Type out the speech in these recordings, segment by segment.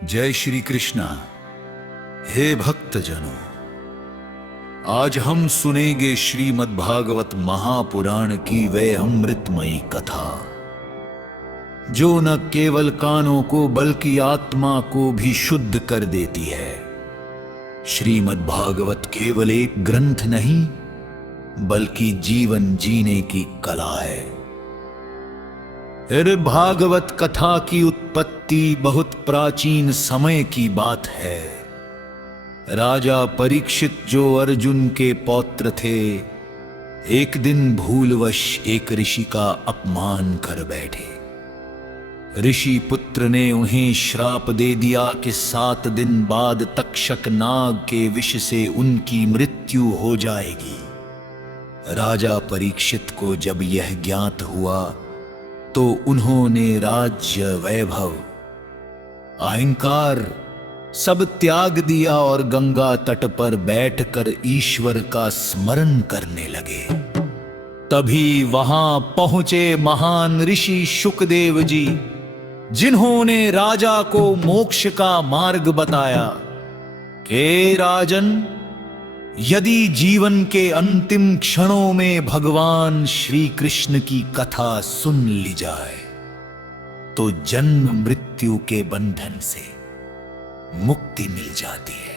जय श्री कृष्णा। हे भक्तजनों, आज हम सुनेंगे श्रीमद् भागवत महापुराण की वह अमृतमयी कथा जो न केवल कानों को बल्कि आत्मा को भी शुद्ध कर देती है। श्रीमद् भागवत केवल एक ग्रंथ नहीं बल्कि जीवन जीने की कला है। भागवत कथा की उत्पत्ति बहुत प्राचीन समय की बात है। राजा परीक्षित जो अर्जुन के पौत्र थे, एक दिन भूलवश एक ऋषि का अपमान कर बैठे। ऋषि पुत्र ने उन्हें श्राप दे दिया कि 7 दिन बाद तक्षक नाग के विष से उनकी मृत्यु हो जाएगी। राजा परीक्षित को जब यह ज्ञात हुआ तो उन्होंने राज्य, वैभव, अहंकार सब त्याग दिया और गंगा तट पर बैठकर ईश्वर का स्मरण करने लगे। तभी वहां पहुंचे महान ऋषि शुकदेव जी, जिन्होंने राजा को मोक्ष का मार्ग बताया कि राजन, यदि जीवन के अंतिम क्षणों में भगवान श्री कृष्ण की कथा सुन ली जाए तो जन्म मृत्यु के बंधन से मुक्ति मिल जाती है।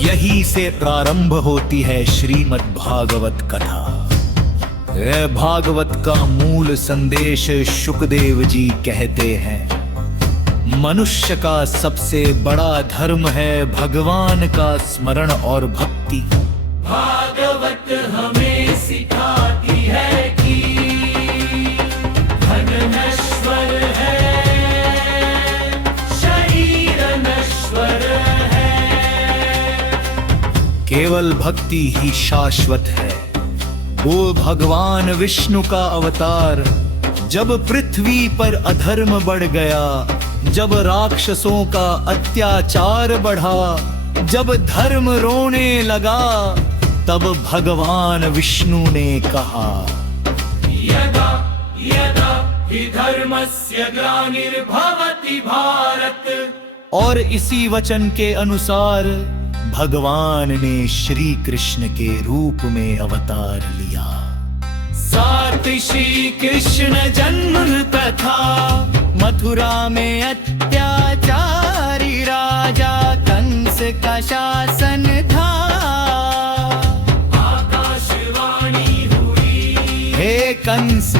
यही से प्रारंभ होती है श्रीमद् भागवत कथा। यह भागवत का मूल संदेश शुकदेव जी कहते हैं, मनुष्य का सबसे बड़ा धर्म है भगवान का स्मरण और भक्ति। भागवत हमें सिखाती है कि धन नश्वर है, शरीर नश्वर है, केवल भक्ति ही शाश्वत है। वो भगवान विष्णु का अवतार जब पृथ्वी पर अधर्म बढ़ गया, जब राक्षसों का अत्याचार बढ़ा, जब धर्म रोने लगा, तब भगवान विष्णु ने कहा, यदा यदा हि धर्मस्य ग्लानिर्भवति भारत। और इसी वचन के अनुसार भगवान ने श्री कृष्ण के रूप में अवतार लिया। साथ श्री कृष्ण जन्म तथा मथुरा में अत्याचारी राजा कंस का शासन था। आकाशवाणी हुई, हे कंस,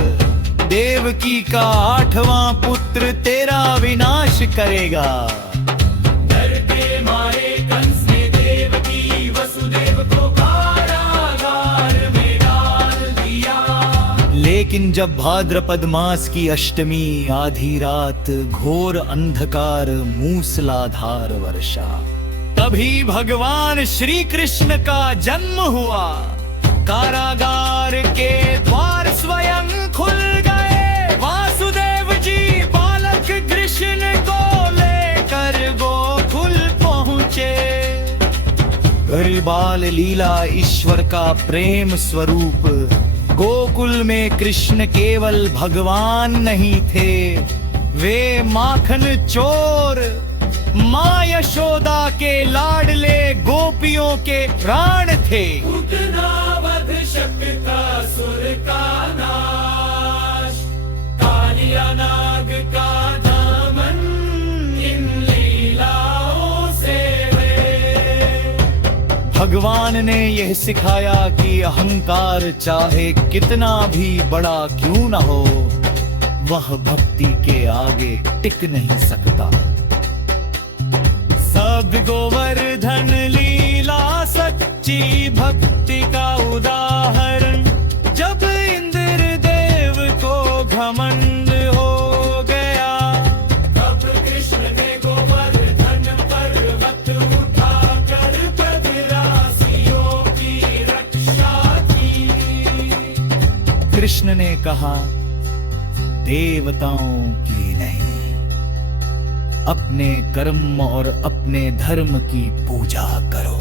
देवकी का 8वां पुत्र तेरा विनाश करेगा। डर के मारे कंस ने देवकी वसुदेव को कारागार में डाल दिया। लेकिन जब भाद्रपद मास की अष्टमी आधी रात घोर अंधकार मूसलाधार वर्षा, तभी भगवान श्री कृष्ण का जन्म हुआ। कारागार के द्वार स्वयं खुल गए। वासुदेव जी बालक कृष्ण को लेकर गोकुल पहुंचे। बाल लीला ईश्वर का प्रेम स्वरूप। गोकुल में कृष्ण केवल भगवान नहीं थे, वे माखन चोर, माँ यशोदा के लाडले गोपियों के प्राण थे। उतना वध शक्ता सुर का नाश, कालिया नाग का दामन इन लीलाओं से वे। भगवान ने यह सिखाया कि अहंकार चाहे कितना भी बड़ा क्यों न हो, वह भक्ति के आगे टिक नहीं सकता। सब गोवर्धन लीला सच्ची भक्ति का उदाहरण। जब इंद्र देव को घमंड हो गया, तब कृष्ण ने गोवर्धन पर्वत उठाकर प्रतिराशियों की रक्षा की। कृष्ण ने कहा, देवताओं की नहीं अपने कर्म और अपने धर्म की पूजा करो।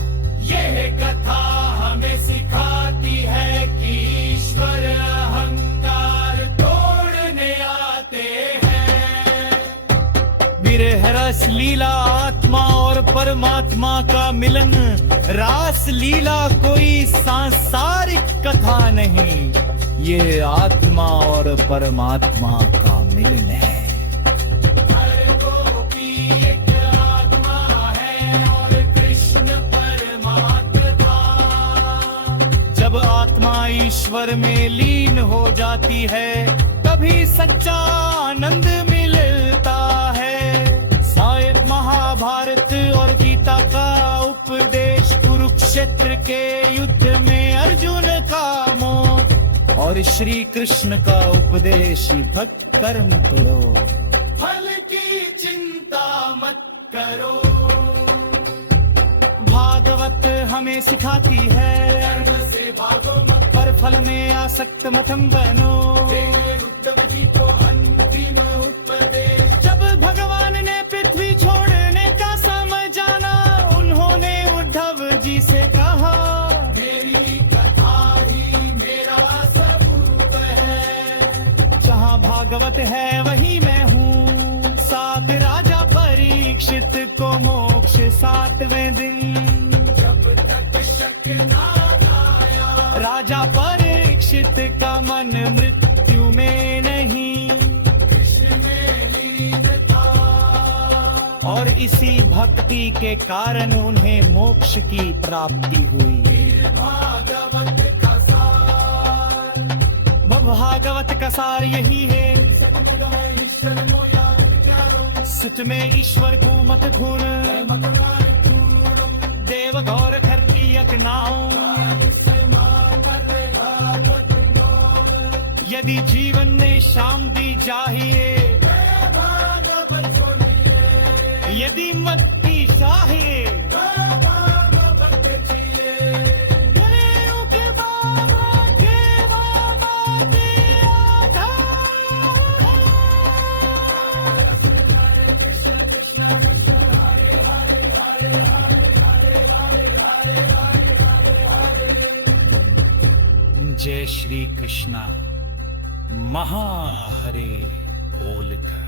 यह कथा हमें सिखाती है कि ईश्वर अहंकार तोड़ने आते हैं। विरह रस लीला आत्मा और परमात्मा का मिलन। रास लीला कोई सांसारिक कथा नहीं, ये आत्मा और परमात्मा का मिलन है। हर गोपी एक आत्मा है और कृष्ण परमात्मा था। जब आत्मा ईश्वर में लीन हो जाती है तभी सच्चा आनंद मिलता है। शायद महाभारत और गीता का उपदेश, कुरुक्षेत्र के युद्ध में अर्जुन का मौत और श्री कृष्ण का उपदेश, भक्त कर्म करो, फल की चिंता मत करो। भागवत हमें सिखाती है कर्म से भागो मत, पर फल में आसक्त मत बनो। उद्धव जी को अंतिम उपदेश। जब भगवान ने पृथ्वी छोड़ने का समय जाना, उन्होंने उद्धव जी से कहा, मेरी कथा ही मेरा स्वरूप है। जहाँ भागवत है वही मैं हूँ। सात राजा परीक्षित को मोक्ष 7वें दिन। जब तक शक ना आया, राजा परीक्षित का मन मृत्यु में नहीं, कृष्ण में लीन था। और इसी भक्ति के कारण उन्हें मोक्ष की प्राप्ति हुई। भागवत का सार, भागवत का सार यही है, ईश्वर मोया प्यारो, सच में ईश्वर को मत खून। मत राय दूरम, देव गौर कर लियक नाओ। से मार करे भागवत गौर। यदि जीवन में शांति चाहिए, भागवत सुनिए, यदि मत की चाहिए, भागवत जिए। गलेरों के बाबा के बाबा दिया था। जय श्री कृष्णा। महाहरे बोल कर